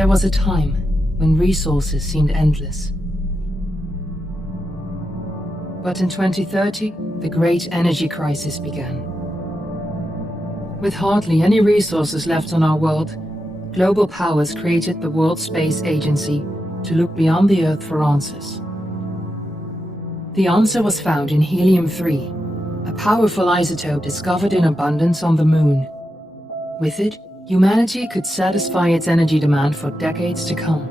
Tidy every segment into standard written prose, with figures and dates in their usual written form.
There was a time when resources seemed endless. But in 2030, the great energy crisis began. With hardly any resources left on our world, global powers created the World Space Agency to look beyond the Earth for answers. The answer was found in helium-3, a powerful isotope discovered in abundance on the Moon. With it, humanity could satisfy its energy demand for decades to come.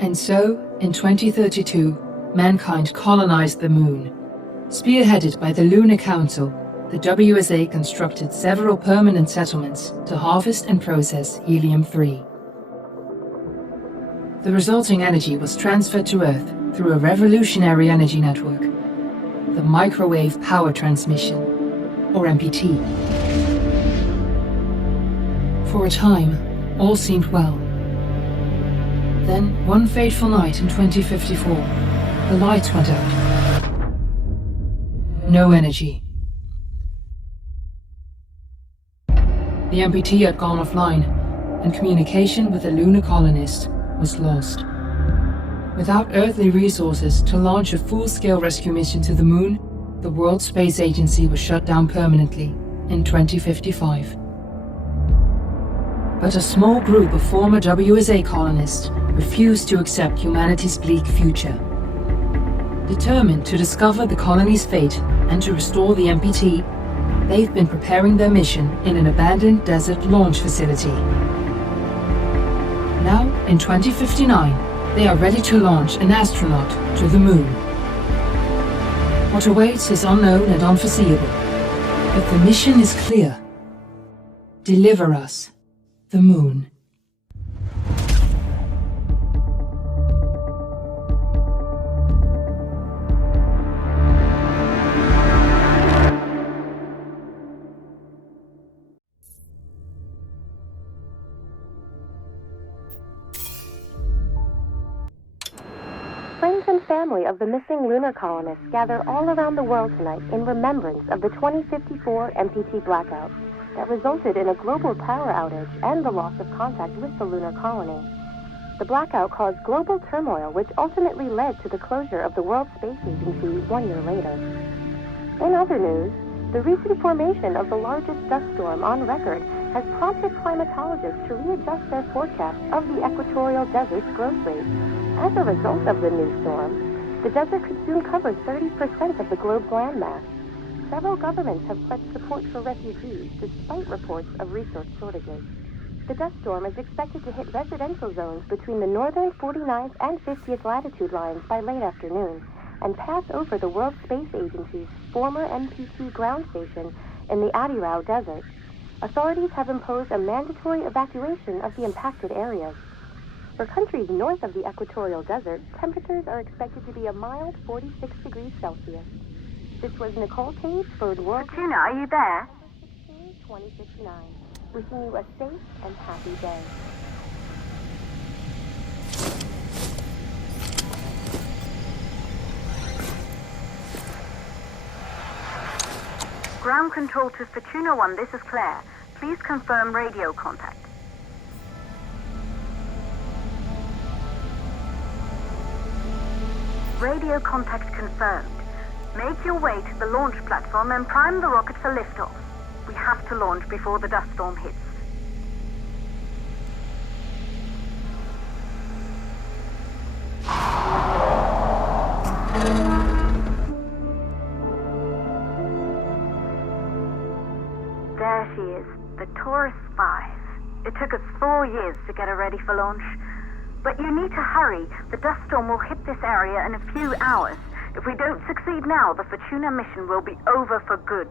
And so, in 2032, mankind colonized the Moon. Spearheaded by the Lunar Council, the WSA constructed several permanent settlements to harvest and process helium-3. The resulting energy was transferred to Earth through a revolutionary energy network, the Microwave Power Transmission, or MPT. For a time, all seemed well. Then, one fateful night in 2054, the lights went out. No energy. The MPT had gone offline, and communication with the lunar colonist was lost. Without earthly resources to launch a full-scale rescue mission to the Moon, the World Space Agency was shut down permanently in 2055. But a small group of former WSA colonists refused to accept humanity's bleak future. Determined to discover the colony's fate and to restore the MPT, they've been preparing their mission in an abandoned desert launch facility. Now, in 2059, they are ready to launch an astronaut to the Moon. What awaits is unknown and unforeseeable, but the mission is clear. Deliver us the Moon. Friends and family of the missing lunar colonists gather all around the world tonight in remembrance of the 2054 MPT blackout that resulted in a global power outage and the loss of contact with the lunar colony. The blackout caused global turmoil, which ultimately led to the closure of the World Space Agency 1 year later. In other news, the recent formation of the largest dust storm on record has prompted climatologists to readjust their forecast of the equatorial desert's growth rate. As a result of the new storm, the desert could soon cover 30% of the globe's landmass. Several governments have pledged support for refugees, despite reports of resource shortages. The dust storm is expected to hit residential zones between the northern 49th and 50th latitude lines by late afternoon, and pass over the World Space Agency's former MPT ground station in the Adirau Desert. Authorities have imposed a mandatory evacuation of the impacted areas. For countries north of the equatorial desert, temperatures are expected to be a mild 46 degrees Celsius. This was Nicole Page for the World... Fortuna, are you there? 2059. Wishing you a safe and happy day. Ground control to Fortuna 1, this is Claire. Please confirm radio contact. Radio contact confirmed. Make your way to the launch platform and prime the rocket for liftoff. We have to launch before the dust storm hits. There she is, the Taurus 5. It took us 4 years to get her ready for launch. But you need to hurry. The dust storm will hit this area in a few hours. If we don't succeed now, the Fortuna mission will be over for good.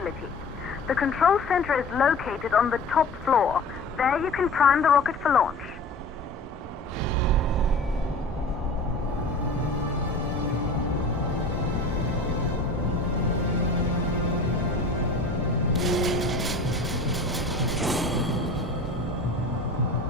facility. The control center is located on the top floor. There you can prime the rocket for launch.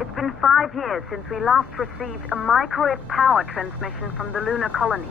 It's been 5 years since we last received a microwave power transmission from the lunar colony.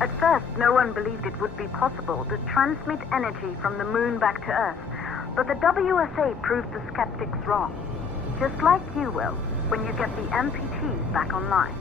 At first, no one believed it would be possible to transmit energy from the moon back to Earth. But the WSA proved the skeptics wrong. Just like you will, when you get the MPTs back online.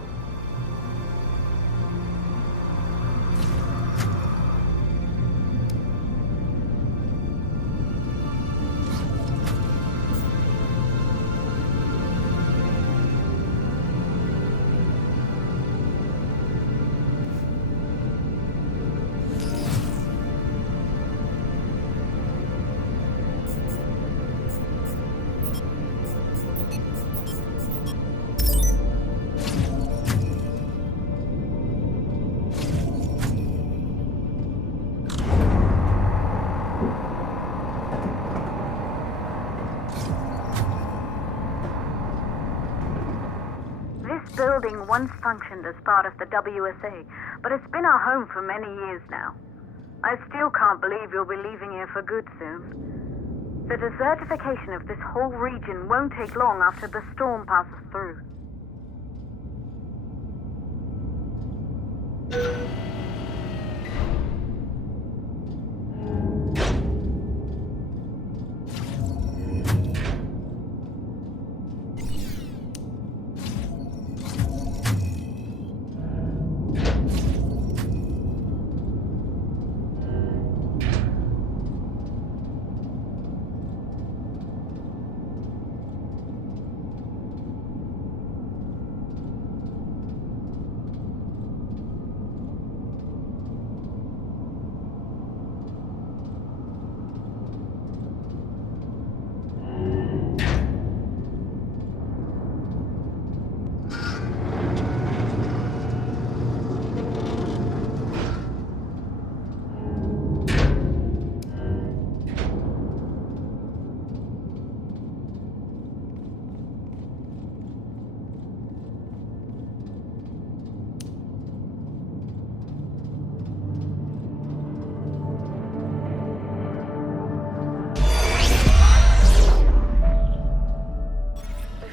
This building once functioned as part of the WSA, but it's been our home for many years now. I still can't believe you'll be leaving here for good soon. The desertification of this whole region won't take long after the storm passes through.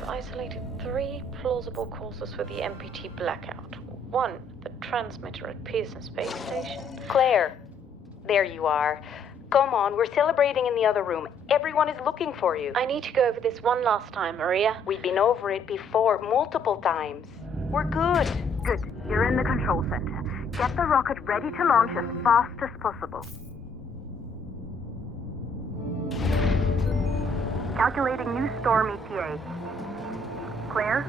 Isolated 3 plausible causes for the MPT blackout. 1, the transmitter at Pearson Space Station. Claire, there you are. Come on, we're celebrating in the other room. Everyone is looking for you. I need to go over this one last time, Maria. We've been over it before, multiple times. We're good. Good. You're in the control center. Get the rocket ready to launch as fast as possible. Calculating new storm ETA. Claire,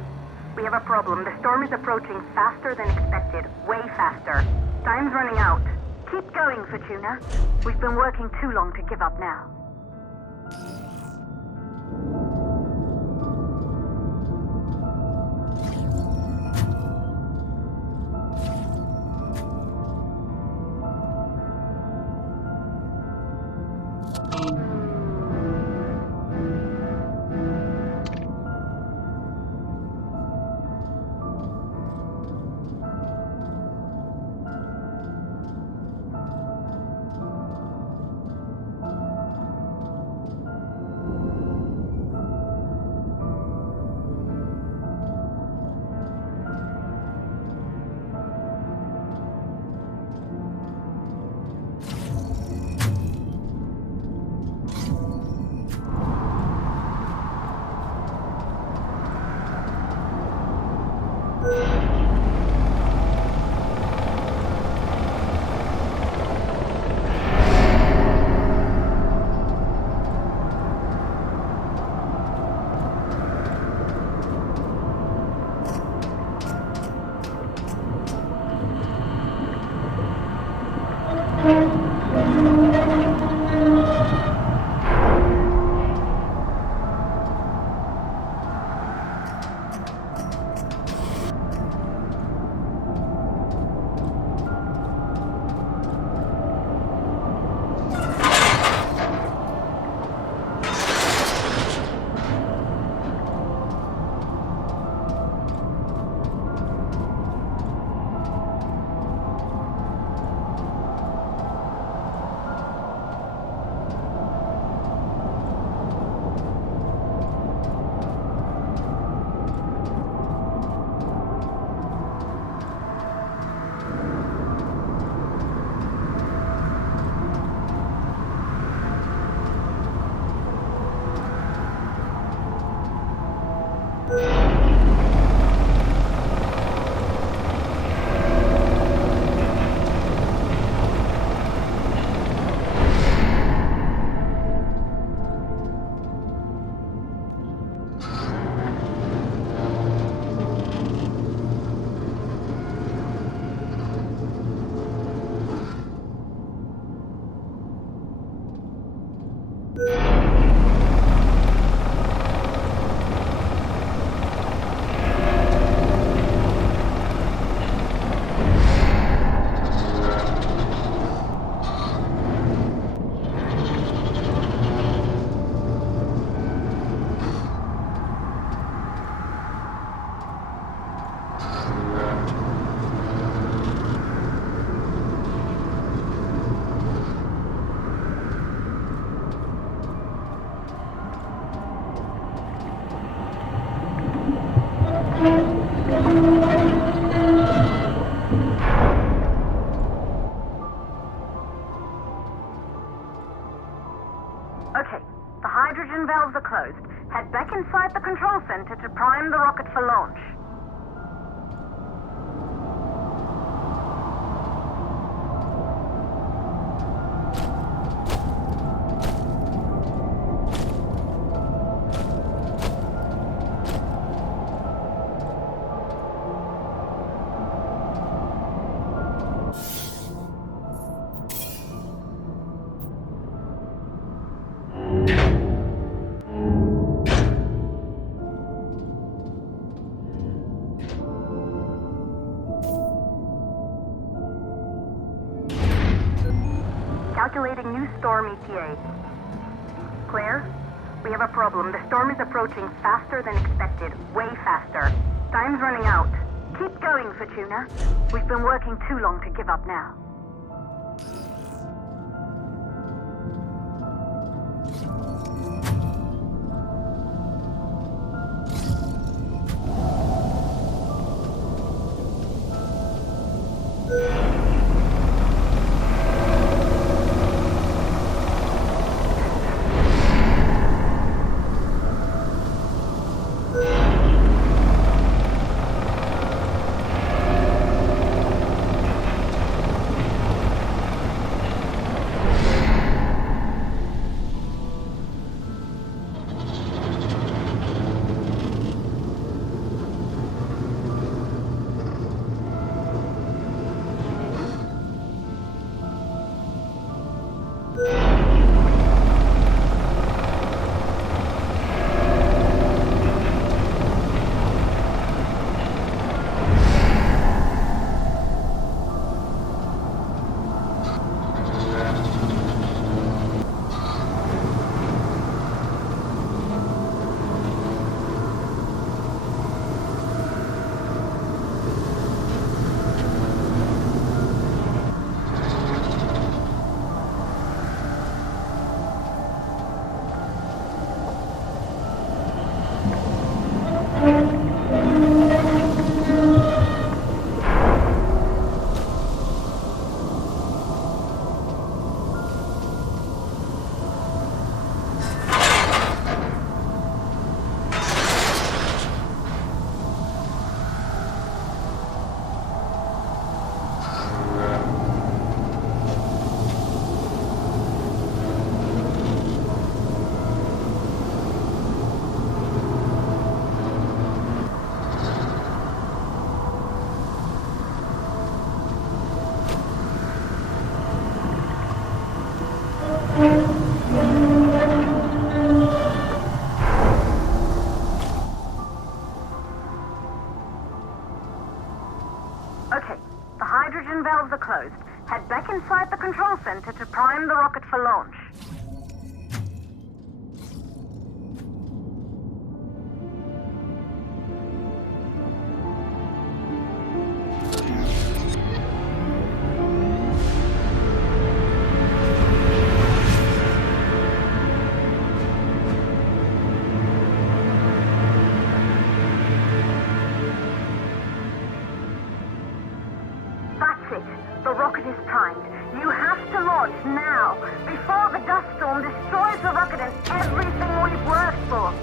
we have a problem. The storm is approaching faster than expected. Way faster. Time's running out. Keep going, Fortuna. We've been working too long to give up now. Calculating new storm ETA. Claire, we have a problem. The storm is approaching faster than expected. Way faster. Time's running out. Keep going, Fortuna. We've been working too long to give up now. Okay, the hydrogen valves are closed. Head back inside the control center to prime the rocket for launch. The rocket is primed. You have to launch now, before the dust storm destroys the rocket and everything we've worked for.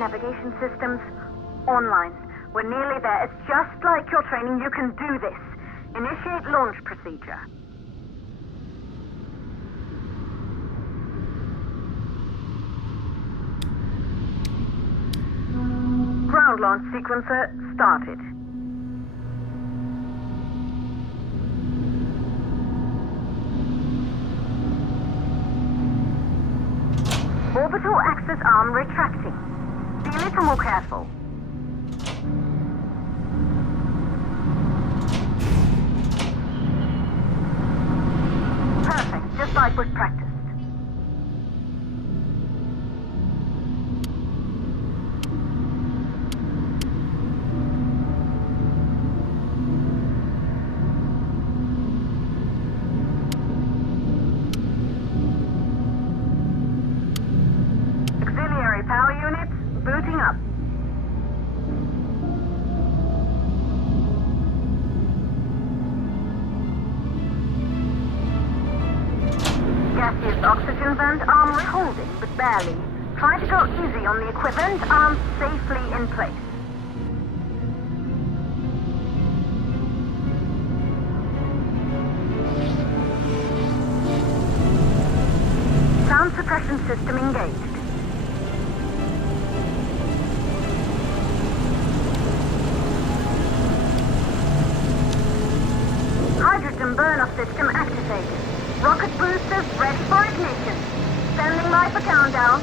Navigation systems online. We're nearly there. It's just like your training. You can do this. Initiate launch procedure. Ground launch sequencer started. Orbital axis arm retracting. Be a little more careful. Perfect, just like was practiced. gaseous oxygen vent, holding, but barely. Try to go easy on the equipment, safely in place. Sound suppression system engaged. Hydrogen burn-off system activated. Rocket boosters ready for ignition. Standing by for countdown.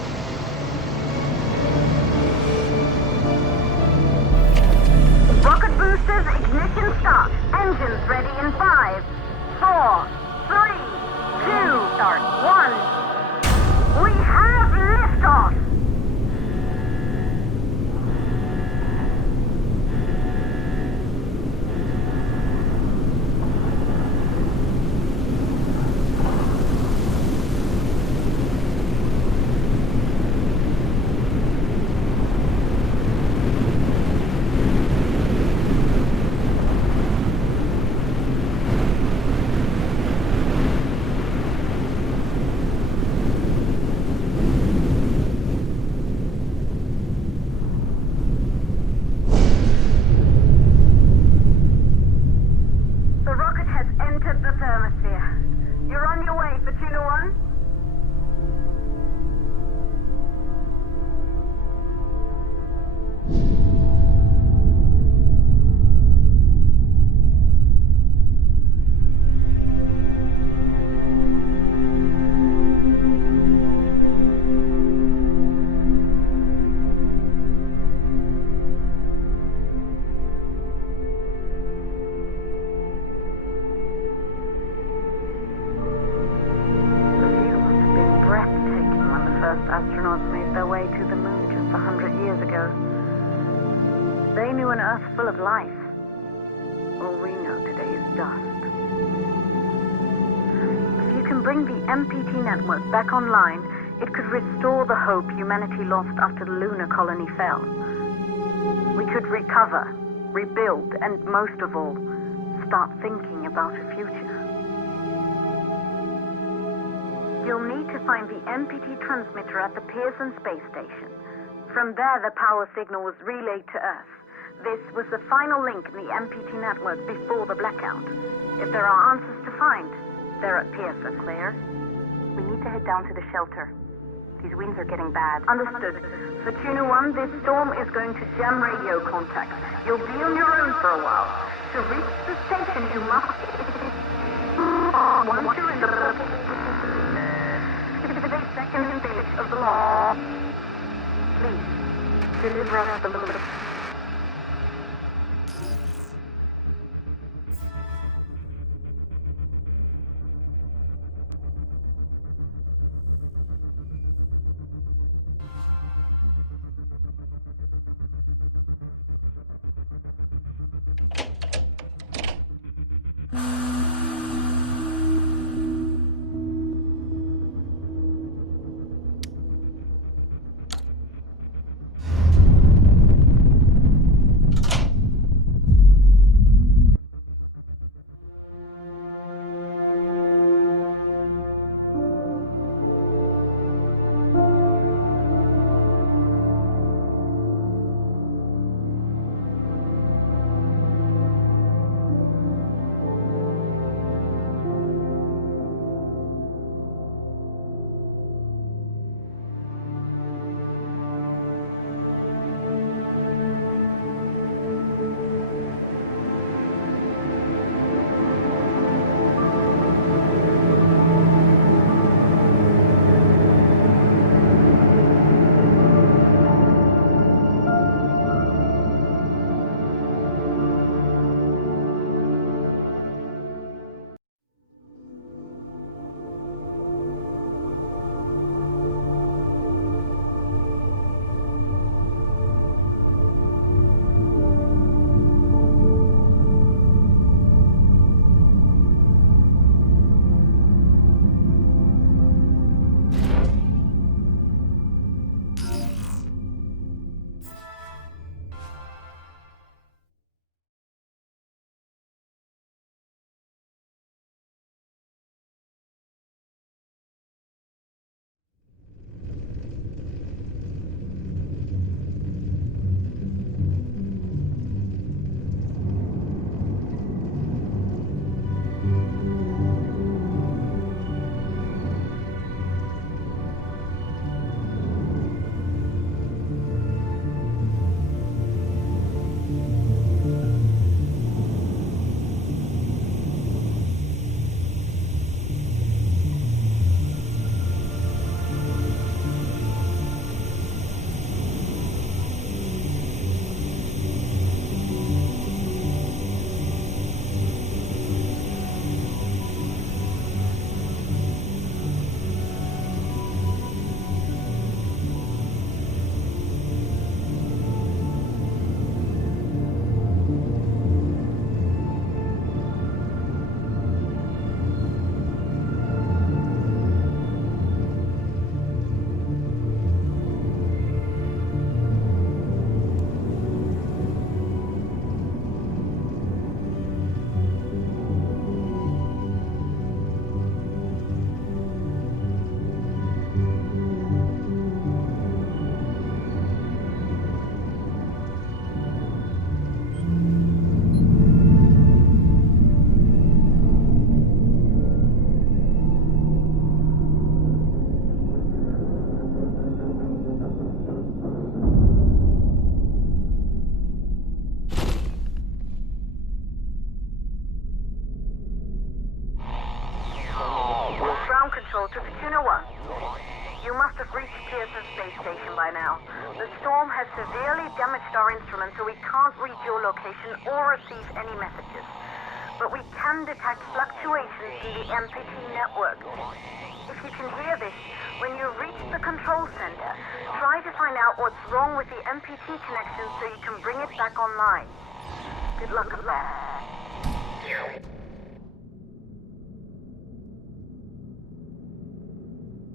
Rocket boosters ignition start. Engines ready in 5, 4, 3, 2, start, 1. We have liftoff! Astronauts made their way to the moon just 100 years ago. They knew an Earth full of life. All we know today is dust. If you can bring the MPT network back online, it could restore the hope humanity lost after the lunar colony fell. We could recover, rebuild, and most of all, start thinking about a future. You'll need to find the MPT transmitter at the Pearson space station. From there, the power signal was relayed to Earth. This was the final link in the MPT network before the blackout. If there are answers to find, they're at Pearson. Claire? We need to head down to the shelter. These winds are getting bad. Understood. Fortuna 1, this storm is going to jam radio contacts. You'll be on your own for a while. To reach the station, you must... Once you're in the... the second stage of the law. Please, deliver us the load. control to Fortuna 1. You must have reached Pearson Space Station by now. The storm has severely damaged our instruments, so we can't read your location or receive any messages. But we can detect fluctuations in the MPT network. If you can hear this, when you reach the control center, try to find out what's wrong with the MPT connection so you can bring it back online. Good luck with that.